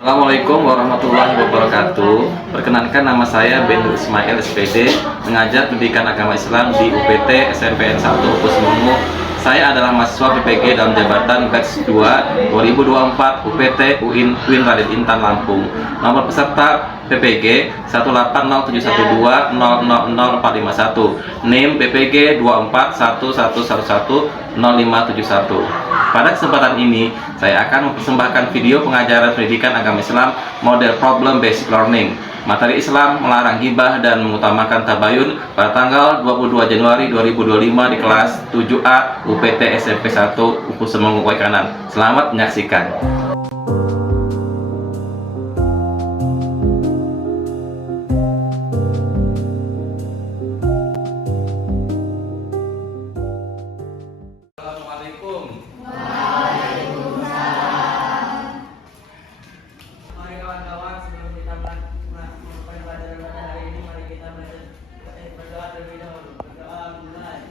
Assalamualaikum warahmatullahi wabarakatuh. Perkenankan, nama saya Benur Ismail SPD, mengajar pendidikan agama Islam di UPT SMPN 1 Kusnunu. Saya adalah mahasiswa PPG dalam jabatan batch 2 2024 UPT UIN Raden Intan Lampung. Nomor peserta PPG 1807120000451, NIM PPG 2411110571. Pada kesempatan ini, saya akan mempersembahkan video pengajaran pendidikan agama Islam model problem basic learning. Materi Islam melarang ghibah dan mengutamakan tabayun pada tanggal 22 Januari 2025 di kelas 7A UPT SMP 1 Uku Semengu Kanan. Selamat menyaksikan. Assalamualaikum. Mari kawan-kawan, sebelum kita mulai pelajaran pada hari ini, mari kita berdoa terlebih dahulu. Berdoa mulai.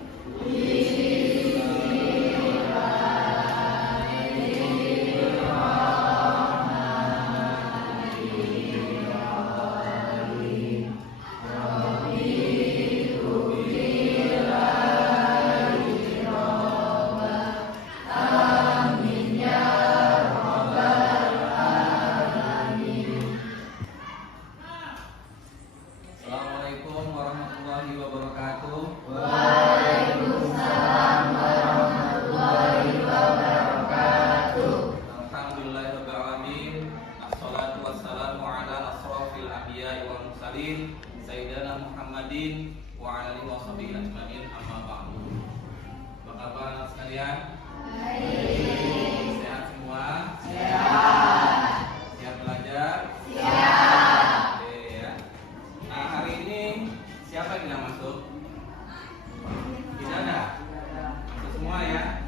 Assalamualaikum warahmatullahi wabarakatuh. Waalaikumsalam warahmatullahi wabarakatuh. Alhamdulillahirabbil alamin. Assalatu wassalamu ala asrofil anbiya'i wal mursalin sayyidina Muhammadin wa ala alihi washabihi ajmain, amma ba'du. Apa kabar anak sekalian? Baik. Sehat semua? Sehat. Siap belajar? Siap. Oke ya. Nah, hari ini siapa yang tidak masuk? Tidak ada? Masuk semua ya?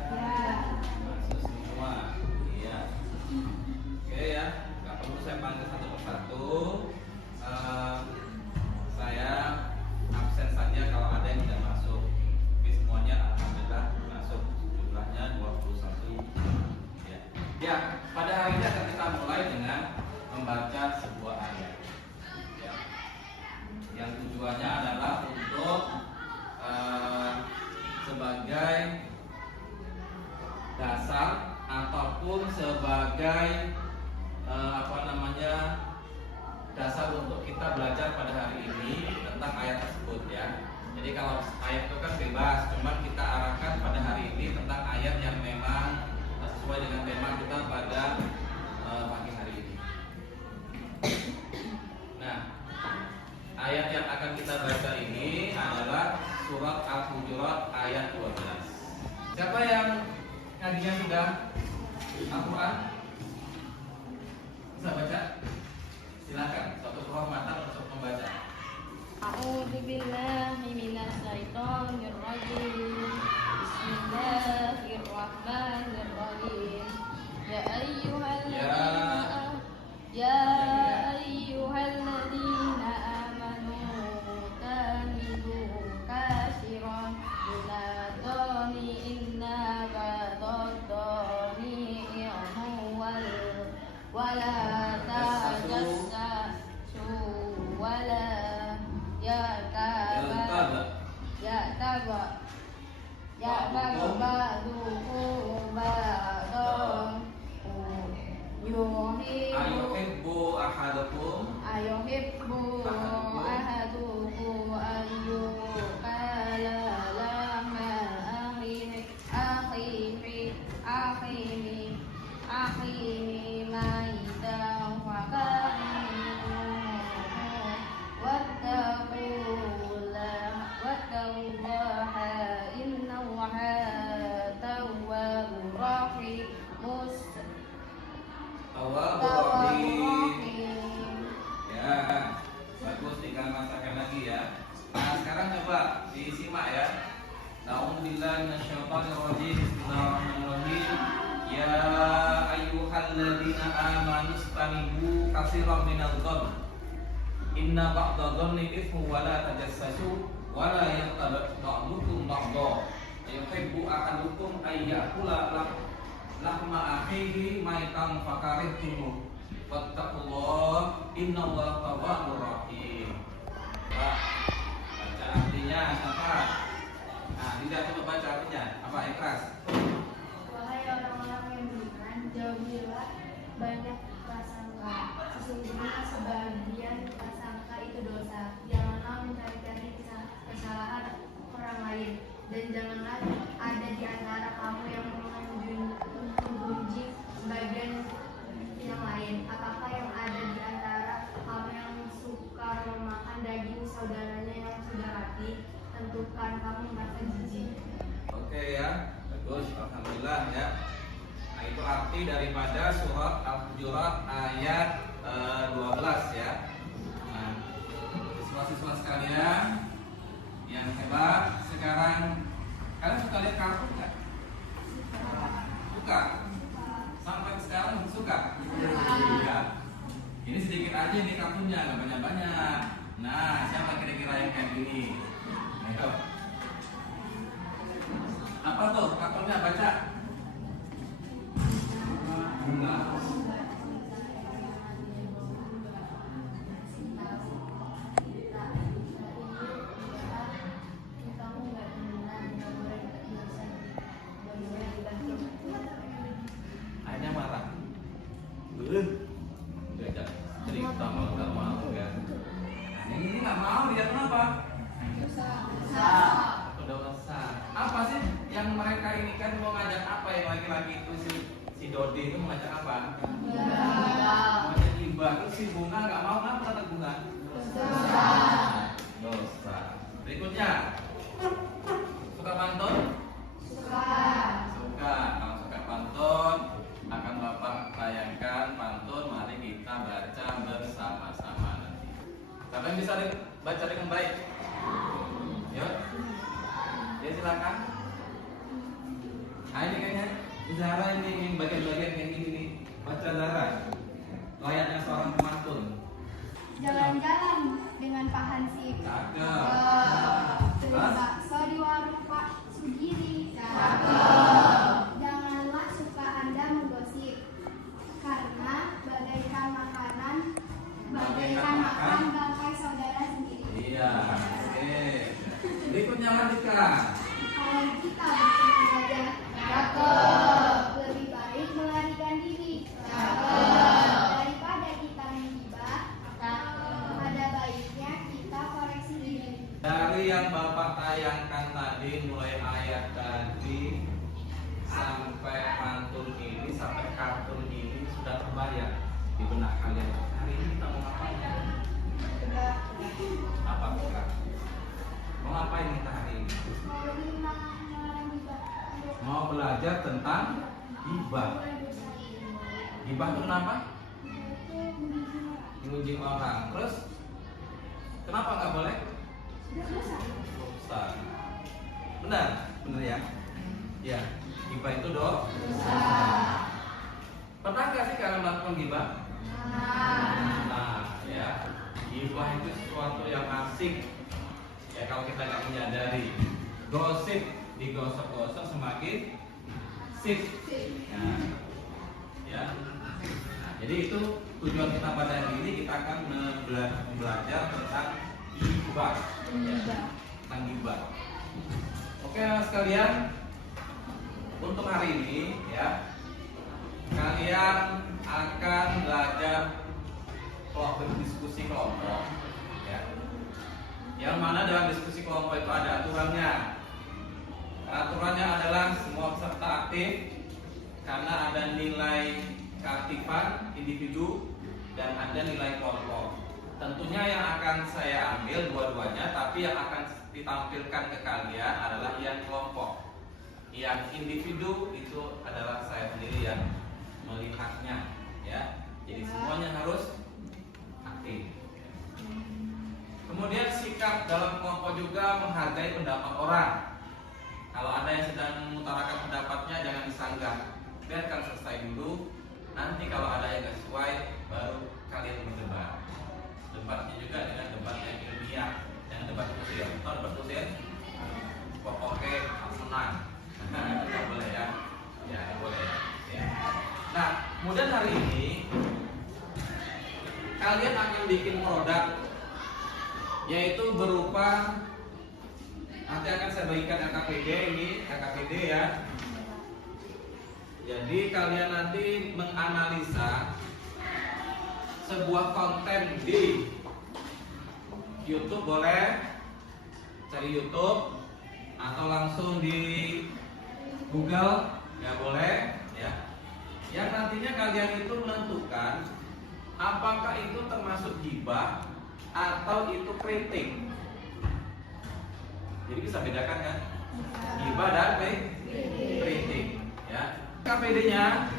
Masuk semua. Iya. Oke ya. Gak perlu saya panggil satu persatu. Saya absen saja kalau ada yang tidak masuk. Tapi semuanya alhamdulillah masuk. Jumlahnya 21. Ya. Ya, pada hari ini akan kita mulai dengan membaca sebuah ayat. Ya. Yang tujuannya adalah untuk sebagai dasar ataupun sebagai dasar untuk kita belajar pada hari ini tentang ayat tersebut ya. Jadi kalau ayat itu kan bebas, cuman kita arahkan pada hari ini tentang ayat yang memang sesuai dengan tema kita pada pagi hari ini. Nah, ayat yang akan kita baca ini adalah surat Al-Hujurat ayat 12. Siapa yang ngajinya sudah Al-Quran? Bisa baca? Silakan, satu surah mata untuk membaca. A'udzu billahi minasy syaithanir rajim. Bismillahirrahmanirrahim. Ya ayyuhalladzina amanu tanibu katsiran minadh-dhani inna ba'dadh-dhani wala tajassasu wala ya'taba ba'dukum ba'dan Ayuhibbu ahadukum ahadukum an yuqala lama akhihi maitan wa karimuhu wattaqullaha innallaha tawwabur rahim. Ya, bagus, tinggal masakan lagi ya. Nah, sekarang coba disimak ya. A'udzubillahi minasyaitonirrajim. Bismillahirrahmanirrahim. Ya ayyuhalladzina amanu istanibu katsiran minadh-dhann. Inna ba'dadh-dhanni ithmun wa la tajassasu wa la yaghtab ba'dukum ba'dha. Ayuhibbu ahadukum ayyakula lahma akhihi maitan fakarihtumu Wattaqullah innallaha tawwabur rahim. Pak, baca artinya apa? Nah, tidak coba baca artinya. Apa ikhlas? Wahai orang-orang yang beriman, jauhilah banyak prasangka. Sesungguhnya sebagian prasangka itu dosa. Janganlah mencari-cari kesalahan orang lain, dan janganlah ada di antara kamu yang menggunjing sebagian yang lain. Apakah yang ada di antara kamu yang suka memakan daging saudaranya yang sudah mati? Tentukan kamu merasa jijik. Oke ya, bagus, alhamdulillah ya. Nah itu arti daripada surat Al-Hujurat ayat 12 ya. Nah, siswa-siswa sekalian yang hebat, sekarang kalian suka lihat kartun nggak? Suka. Sampai sekarang suka. Iya. Ini sedikit aja nih kartunnya, nggak banyak-banyak. Nah, siapa kira-kira yang kayak gini? Ayo. Apa tuh kartunnya, baca? Bunga. Ayahnya marah. Diajak cerita malah nggak mau ya. Nah, ini nggak mau, dia kenapa? Dosa. Apa sih yang mereka ini kan mau ngajak apa yang laki-laki itu si Dodi itu mau ngajak apa? Ngajak gibah. Terus si Bunga nggak mau, kenapa kata Bunga? Dosa. Berikutnya, suka pantun? Suka. Kalau suka pantun, akan Bapak tayangkan pantun. Mari kita baca bersama-sama nanti. Kalian bisa baca dengan baik? Yuk. Ya silakan. Nah ini kayaknya Zara ini bagian-bagian kayak gini nih. Baca Zara. Layaknya seorang pemantun. Jalan-jalan dengan Pak Hansip. Cakep. Beli bakso di warung Pak Sugiri. Janganlah suka Anda menggosip, karena bagaikan makan bangkai saudara sendiri. Iya. Oke. Berikutnya lanjutkan. Kalau kita bersengaja, lebih baik melarikan diri daripada kita menghibah. Ada baiknya kita koreksi diri. Dari yang Bapak tayangkan tadi, mulai ayat tadi sampai pantun ini, sampai kartun ini sudah terbayang di benak kalian. Hari ini kita mau ngapain? Apa kira? Mau ngapain kita hari ini? Mau belajar tentang gibah. Gibah itu kenapa? Mengunjing orang. Terus kenapa nggak boleh? Dosa. Benar ya? Ya, gibah itu dosa. Pernah nggak sih kalian melakukan gibah? Nah, ya, gibah itu sesuatu yang asik. Ya kalau kita nggak menyadari, gosip digosok-gosok semakin sip. Nah, ya. Nah, jadi itu tujuan kita pada hari ini, kita akan belajar tentang gibah. Ya, tentang gibah. Oke sekalian, untuk hari ini ya, kalian akan belajar berdiskusi kelompok. Ya. Yang mana dalam diskusi kelompok itu ada aturannya. Aturannya adalah semua peserta aktif karena ada nilai keaktifan individu dan ada nilai kelompok. Tentunya yang akan saya ambil dua-duanya, tapi yang akan ditampilkan ke kalian adalah yang kelompok. Yang individu itu adalah saya sendiri yang melihatnya, ya. Jadi semuanya harus aktif. Kemudian sikap dalam kelompok juga menghargai pendapat orang. Kalau ada yang sedang mengutarakan pendapatnya, jangan disanggah. Biarkan selesai dulu. Nanti kalau ada yang tidak sesuai, baru kalian berdebat. Debatnya juga dengan debat yang ilmiah, jangan debat kusir. Tahu debat kusir? Pokoknya menang. Nah, itu nggak boleh ya. Ya, nggak boleh. Ya. Nah, kemudian hari ini kalian akan bikin produk, yaitu berupa, nanti akan saya bagikan LKPD, ini LKPD ya. Jadi kalian nanti menganalisa sebuah konten di YouTube, boleh cari YouTube atau langsung di Google ya, boleh ya. Yang nantinya kalian itu menentukan apakah itu termasuk gibah atau itu kritik. Jadi bisa bedakan kan? Gibah dan kritik ya. KPD-nya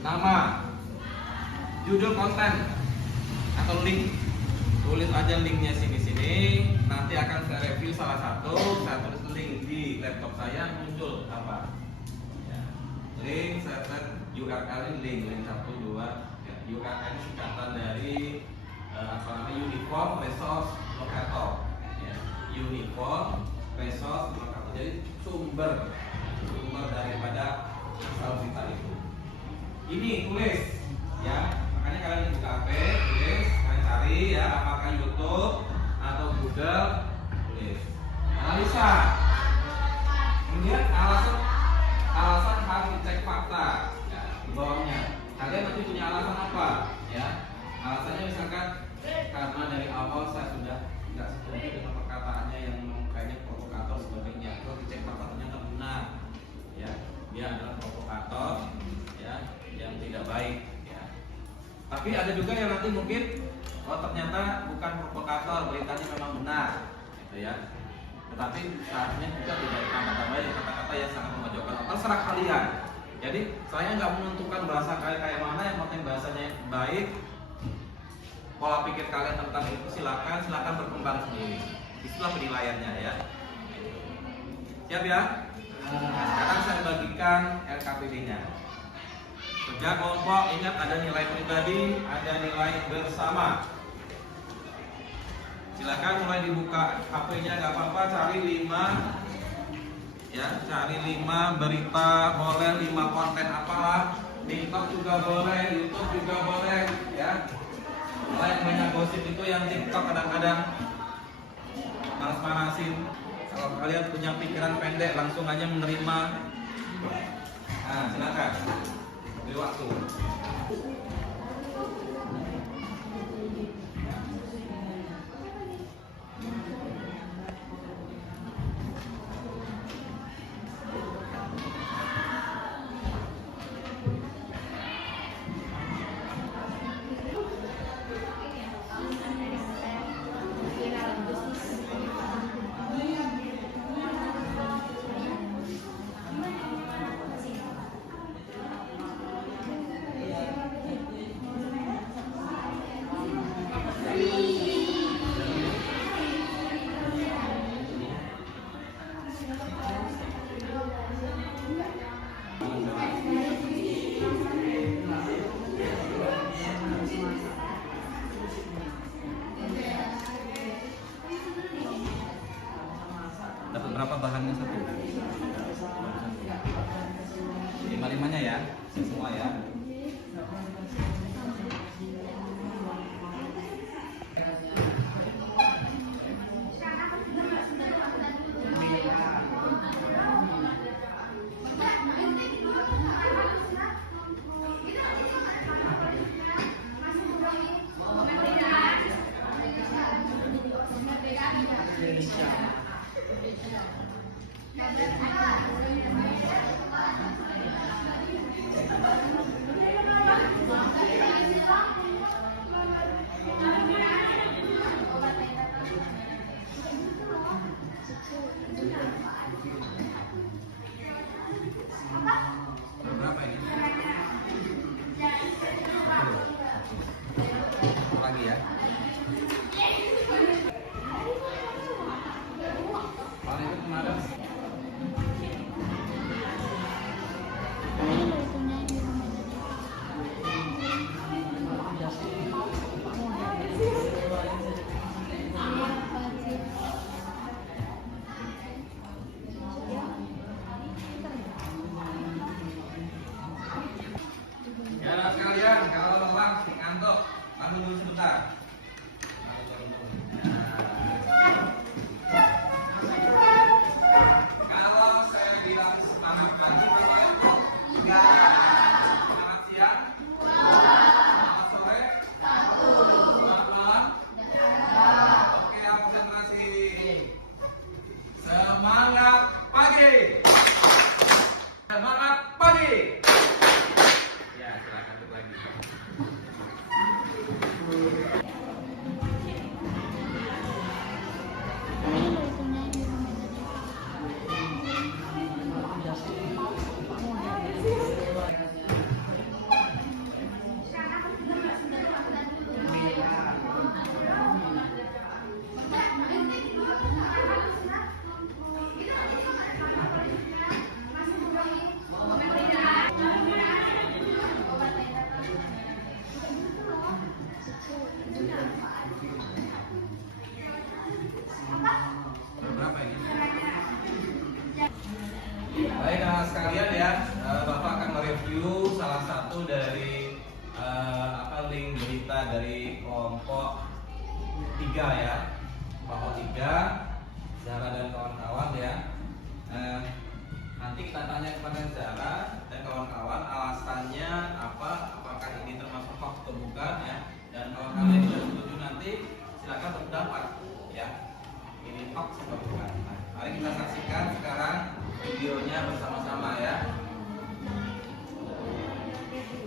nama, judul konten atau link. Tulis aja linknya sini-sini. Nanti akan saya review salah satu. Saya tulis link di laptop saya, muncul apa? Ya. Link, saya set URL link 1, 2 ya. URL ini singkatan dari Uniform Resource Locator ya. Uniform Resource Locator, jadi sumber daripada asal kita itu. Ini tulis ya, makanya kalian buka HP, tulis, kalian cari ya, apakah YouTube atau Google, tulis. Analisa. Kemudian alasan harus dicek fakta ya, di bawahnya. Kalian nanti punya alasan apa ya? Alasannya misalkan karena dari awal saya sudah tidak setuju dengan perkataannya yang kayaknya provokator sebagainya. Kalau dicek fakta ternyata benar ya, dia adalah provokator ya, yang tidak baik ya. Tapi ada juga yang nanti mungkin ternyata bukan provokator, beritanya memang benar gitu ya. Tetapi saatnya juga tidak ditambah-tambahin kata-kata yang sangat memojokkan. Terserah kalian. Jadi saya nggak menentukan bahasa kalian kayak mana, yang penting bahasanya baik. Pola pikir kalian tentang itu silakan berkembang sendiri. Itulah penilaiannya ya. Siap ya? Nah, sekarang saya bagikan LKPD-nya. Kerja kelompok, ingat ada nilai pribadi, ada nilai bersama. Silakan mulai dibuka HP-nya, nggak apa-apa, cari 5 ya, cari 5 berita, boleh 5 konten apalah, TikTok juga boleh, YouTube juga boleh ya. Mulai yang banyak gosip itu yang TikTok kadang-kadang panas-panasin. Kalau kalian punya pikiran pendek, langsung aja menerima. Nah, silakan. Beri waktu. Dapat berapa bahannya satu? 5-5-nya ya, semua ya. Indonesia. Ya, silakan duduk lagi. Berapa ini? Baik anak sekalian ya, Bapak akan mereview salah satu dari link berita dari kelompok 3 ya, kelompok 3 Zara dan kawan-kawan ya. Nanti kita tanya kepada Zara dan kawan-kawan alasannya apa, apakah ini termasuk hoax atau bukan ya. Dan kalau kalian sudah setuju nanti silakan berpendapat ya, ini hoax atau bukan. Nah, mari kita saksikan sekarang videonya bersama-sama ya.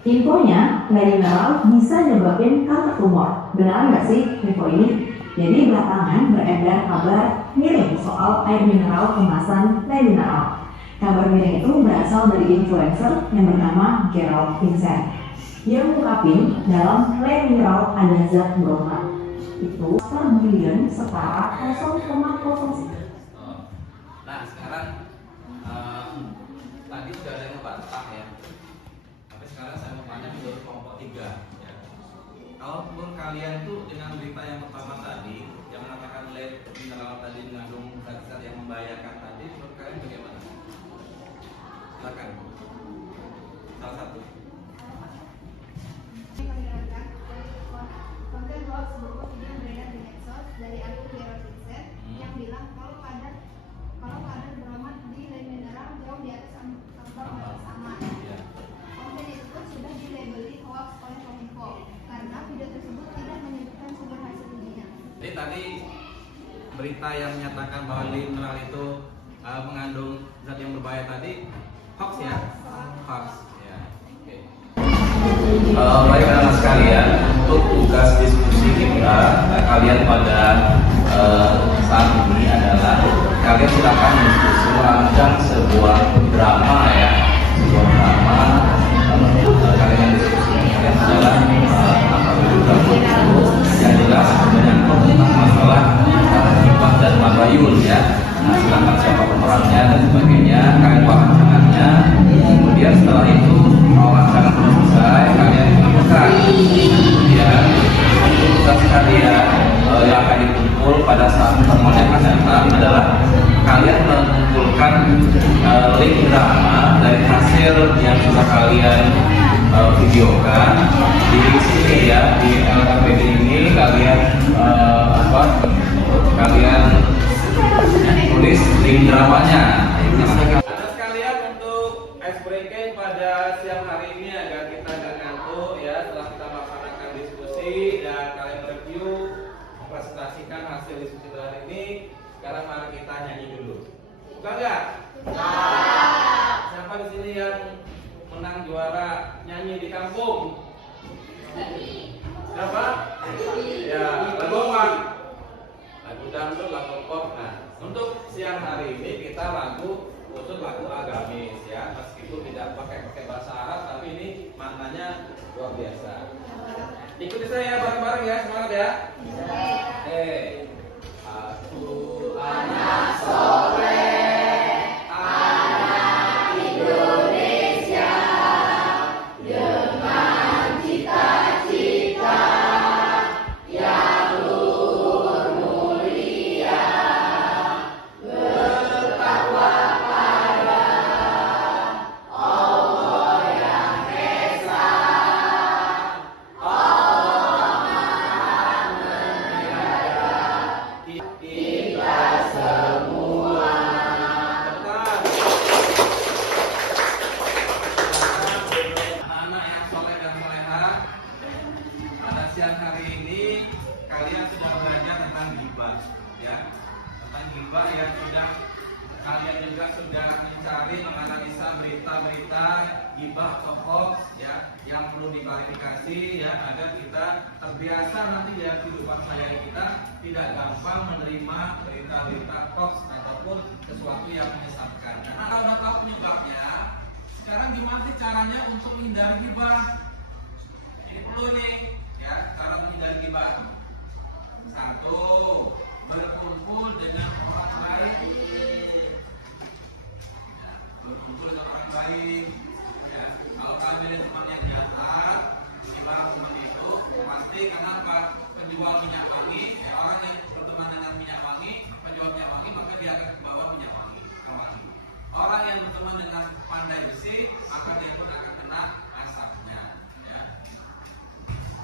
Infonya, lead mineral bisa nyebabin kanker tumor. Benar nggak sih info ini? Jadi belakangan beredar kabar miring soal air mineral kemasan lead mineral. Kabar miring itu berasal dari influencer yang bernama Gerald Vincent. Dia mengungkapin dalam lead mineral ada zat bromat. Itu per bilion setara 0,0. Nah sekarang tadi sudah ada yang ngebantah ya. Tapi sekarang saya mau tanya ke kelompok 3 ya. Kalaupun kalian tuh dengan berita yang pertama tadi yang mengatakan lead mineral tadi mengandung zat-zat yang membahayakan tadi, menurut kalian bagaimana? Silakan. Salah satu. Konten hoax berupa video yang beredar di medsos dari akun Gerald Vincent yang bilang kalau kadar bromat di lead mineral jauh di atas ambang batas aman. Konten itu pun sudah dilabeli hoax oleh Kominfo karena video tersebut tidak menyebutkan sumber hasil ujinya. Jadi tadi berita yang menyatakan bahwa lead mineral itu mengandung zat yang berbahaya tadi hoax ya? Hoax ya. Oke. Baik anak sekalian, untuk tugas diskusi kita kalian pada saat ini adalah kalian silakan mendiskusi merancang sebuah drama ya, sebuah drama. Kalian yang diskusi kalian adalah apa drama itu yang jelas menyangkut tentang masalah hibah dan tabayun ya. Nah, silakan siapa pemerannya dan sebagainya, kalian buat rancangannya. Kemudian setelah itu kalau rancangan sudah selesai, kalian kumpulkan. Kemudian tugas kalian yang akan dikumpul pada saat pertemuan yang akan datang adalah kalian mengumpulkan link drama dari hasil yang sudah kalian videokan di sini ya, di LKPD ini kalian kalian tulis link dramanya. Ada sekalian untuk ice breaking pada siang hari ini agar kita nggak ngantuk ya setelah kita melaksanakan diskusi dan kalian review mempresentasikan hasil diskusi hari ini. Sekarang mari kita nyanyi dulu. Buka nggak? Siapa di sini yang menang juara nyanyi di kampung? Siapa? Ya, lagu apa? Lagu dangdut, lagu pop. Nah, untuk siang hari ini kita lagu khusus lagu agamis ya, meskipun tidak pakai bahasa Arab, tapi ini maknanya luar biasa. Ikuti saya bareng-bareng ya, semangat ya. Aku anak soleh, anak Indonesia, dengan cita-cita yang luhur mulia, bertakwa pada Allah yang Esa, Allah Maha menjaga kita semua. Anak-anak yang soleh dan solehah, pada siang hari ini kalian sudah belajar tentang ghibah ya, tentang ghibah yang sudah kalian juga sudah mencari menganalisa berita-berita gibah atau hoax ya yang perlu diklarifikasi ya agar kita terbiasa nanti dalam kehidupan sehari kita tidak gampang menerima berita-berita hoax ataupun sesuatu yang menyesatkan. Nah, kalau udah tahu penyebabnya, sekarang gimana sih caranya untuk menghindari gibah? Ini perlu nih ya cara menghindari gibah. Satu, berkumpul dengan orang baik. Berkumpul dengan orang baik ya. Kalau kalian ada teman yang jahat, ibarat teman itu pasti karena apa? Penjual minyak wangi ya, orang yang berteman dengan minyak wangi, penjual minyak wangi, maka dia akan membawa minyak wangi. Orang yang berteman dengan pandai besi, maka dia pun akan kena asapnya ya.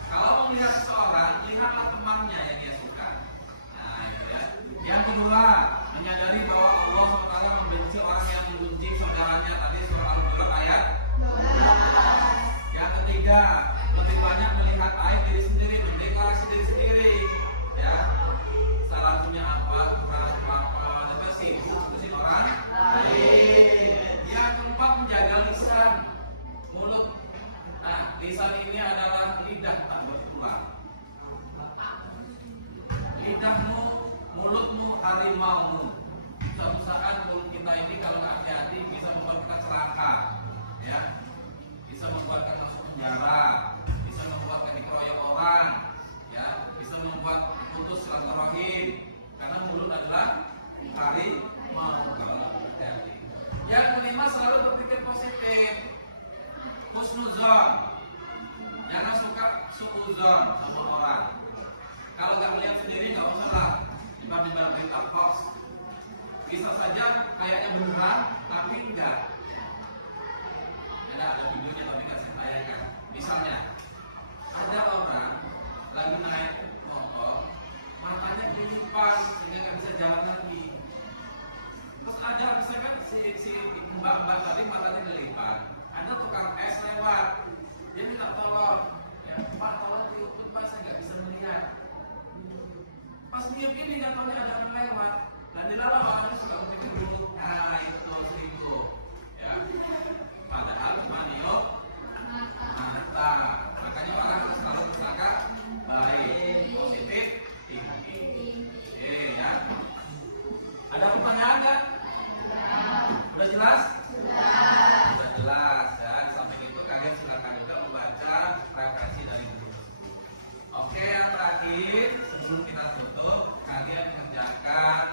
Kalau melihat seseorang, lihatlah temannya yang dia suka. Nah itu ya. Yang kedua, menyadari bahwa Allah SWT membenci orang yang membenci saudaranya. Tadi surah Al-Baqarah ayat 12. Yang ketiga, lebih banyak melihat aib diri sendiri, mendeklarasi diri sendiri ya. Salah punya apa, kurang apa, itu sibuk orang lain. Yang keempat, menjaga lisan, mulut. Nah, lisan ini adalah lidah tak bertulang. Lidahmu, mulutmu, harimaumu. Suatu saat mulut kita ini kalau nggak hati-hati bisa membuat kita celaka, ya, bisa membuat kita masuk penjara, bisa membuat kita dikeroyok orang, ya, bisa membuat putus silaturahim. Karena mulut adalah harimau kalau nggak hati-hati. Yang kelima, selalu berpikir positif. Husnuzon, jangan suka suuzon sama orang. Kalau nggak melihat sendiri nggak usah lah dibanding berita hoax. Bisa saja kayaknya beneran tapi enggak. Ada videonya tapi nggak saya tayangkan. Misalnya ada orang lagi naik motor, matanya kelilipan sehingga nggak bisa jalan lagi. Terus ada misalkan si mbak-mbak tadi matanya kelilipan. Ada tukang es lewat, dia minta tolong, ya Pak tolong diukur Pak, saya nggak bisa melihat. Pas niup ini nggak tahu ada orang lewat, dan dilalah orang suka berpikir dulu, nah itu selingkuh, ya. Padahal cuma niup mata, makanya orang harus selalu bersangka baik, positif, tinggi. Ya. Ada pertanyaan nggak? Udah jelas? Sudah jelas ya. Di samping itu kalian silakan juga membaca referensi dari buku tersebut. Oke, yang terakhir sebelum kita tutup, kalian mengerjakan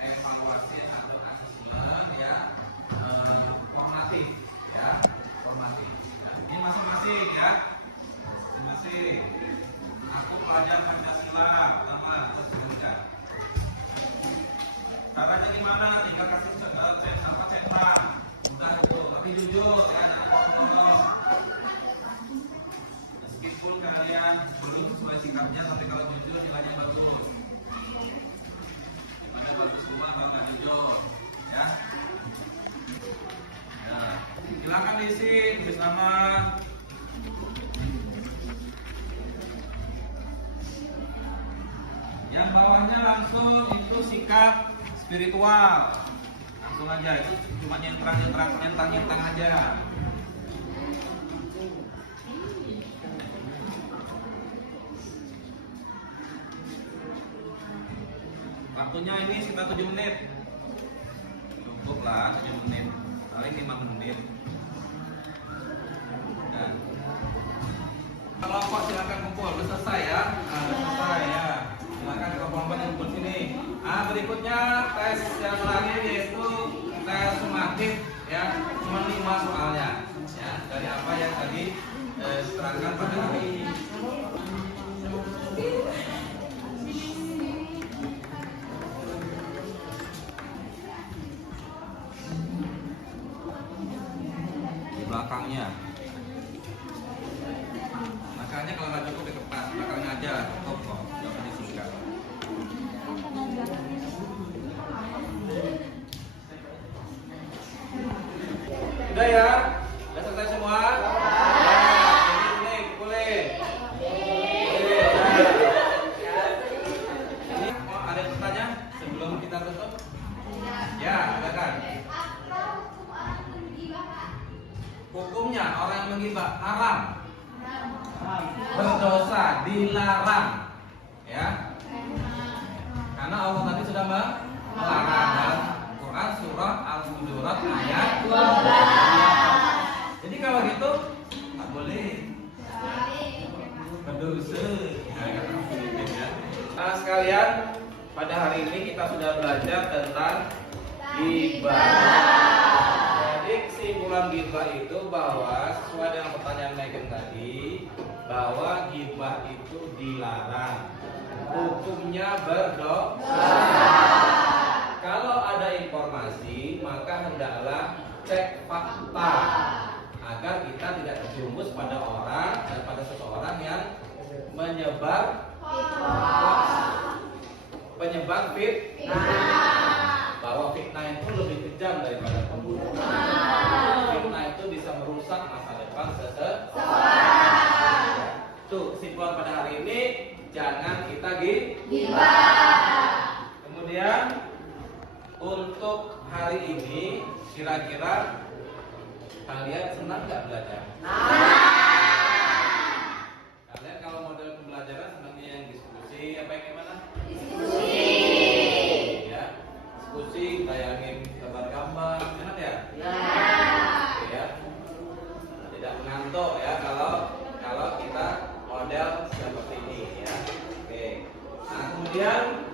evaluasi atau asesmen ya, formatif ya, formatif. Nah, ini masing-masing ya, masing-masing. Aku pelajar Pancasila pertama, terus kerja. Caranya gimana? Tinggal kasih centang. Udah itu, tapi jujur ya, jangan bohong. Meskipun kalian belum sesuai sikapnya, tapi kalau jujur nilainya bagus. Gimana bagus semua kalau nggak jujur, ya? Ya, silakan diisi bersama. Yang bawahnya langsung itu sikap spiritual, langsung aja itu cuma nyentang aja. Waktunya ini sekitar 7 menit, cukup lah 7 menit, paling 5 menit. Dan kelompok silakan kumpul, udah selesai ya, selesai ya. Silakan kelompok yang kumpul sini. Berikutnya tes yang terakhir yaitu tes sumatif ya, cuma 5 soalnya ya, dari apa yang tadi diterangkan pada hari ini. Di belakangnya, makanya kalau nggak cukup di kertas belakangnya aja, cukup kok, jawabannya singkat. Udah ya? Udah selesai semua? Ya, boleh. Ini mau ada yang bertanya sebelum kita tutup? Ya, ada kan? orang yang menggibah haram, berdosa, dilarang, ya. Karena Allah tadi sudah melarang dalam Quran surah Al-Hujurat ayat 12. Jadi kalau gitu tak boleh berdosa. Nah sekalian, pada hari ini kita sudah belajar tentang ghibah. Jadi kesimpulan ghibah itu bahwa sesuai dengan pertanyaan Megan tadi, bahwa ghibah itu dilarang, hukumnya berdosa. Kalau ada informasi, maka hendaklah cek fakta agar kita tidak terjerumus pada orang dan pada seseorang yang menyebar penyebar fitnah. Bahwa fitnah itu lebih kejam daripada pembunuhan. Fitnah itu bisa merusak masa depan seseorang. Tuh, kesimpulan pada hari ini, jangan kita ghibah. Kemudian untuk hari ini, kira-kira kalian senang nggak belajar? Kalian kalau model pembelajaran senangnya yang diskusi apa yang gimana? Diskusi. Ya, diskusi, bayangin gambar-gambar, enak ya? Ya. Tidak mengantuk ya kalau kita model seperti ini ya. Oke. Nah, kemudian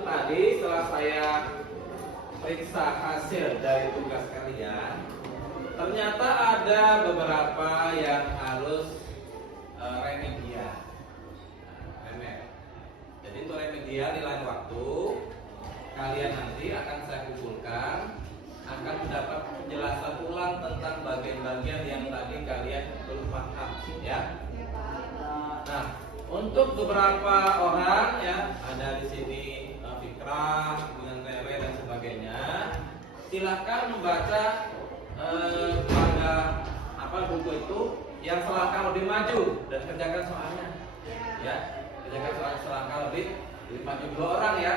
tadi setelah saya periksa hasil dari tugas kalian, ternyata ada beberapa yang harus remedial. Jadi untuk remedial di lain waktu, kalian nanti akan saya kumpulkan, akan mendapat penjelasan ulang tentang bagian-bagian yang tadi kalian belum paham, ya. Nah, untuk beberapa orang ya, ada di sini Fikrah, kemudian Rere dan sebagainya, silakan membaca pada buku itu yang selangkah lebih maju dan kerjakan soalnya, ya. Kerjakan selangkah lebih maju 2 orang ya.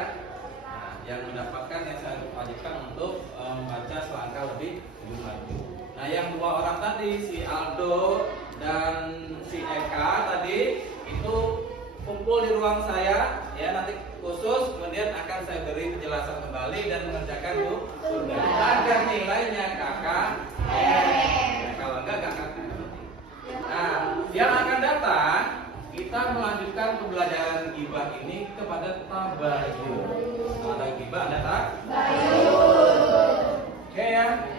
Nah, yang mendapatkan yang saya wajibkan untuk membaca selangkah lebih maju. Nah, yang 2 orang tadi, si Aldo dan si Eka tadi, itu kumpul di ruang saya ya, nanti khusus kemudian akan saya beri penjelasan kembali dan mengerjakan tugas agar nilainya kakak kalau enggak kakak. Nah, yang akan datang kita melanjutkan pembelajaran ghibah ini kepada tabayun. Ada ghibah, ada tabayun. Oke ya.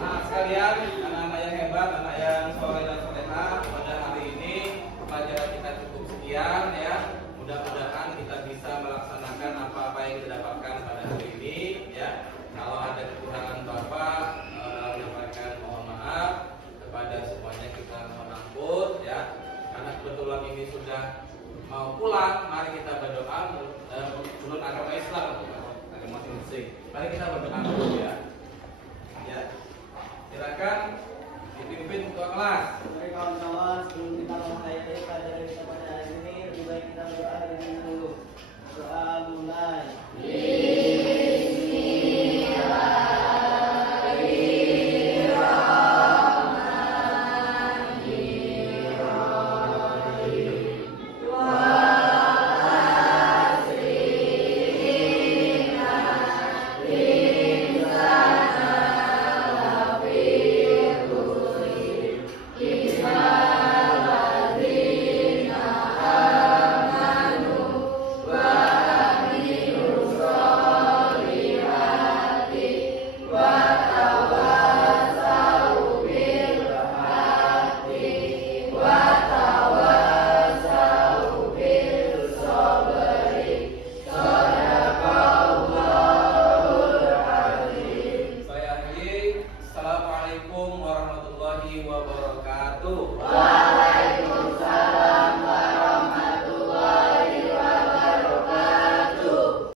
Nah, sekalian anak-anak yang hebat, anak yang soleh dan solehah, pada hari ini pelajaran kita cukup sekian ya. Mudah-mudahan kita bisa melaksanakan apa-apa yang kita dapatkan pada hari ini ya. Kalau ada kekurangan apa, menyampaikan mohon maaf kepada semuanya, kita mohon ampun ya. Karena kebetulan ini sudah mau pulang, mari kita berdoa menurut agama Islam, agama masing-masing. Mari kita berdoa dulu ya. Ya, silakan dipimpin ketua kelas. Baik kawan-kawan, sebelum kita memulai pelajaran kita pada hari ini, lebih baik kita berdoa terlebih dahulu. Doa mulai. Assalamualaikum warahmatullahi wabarakatuh.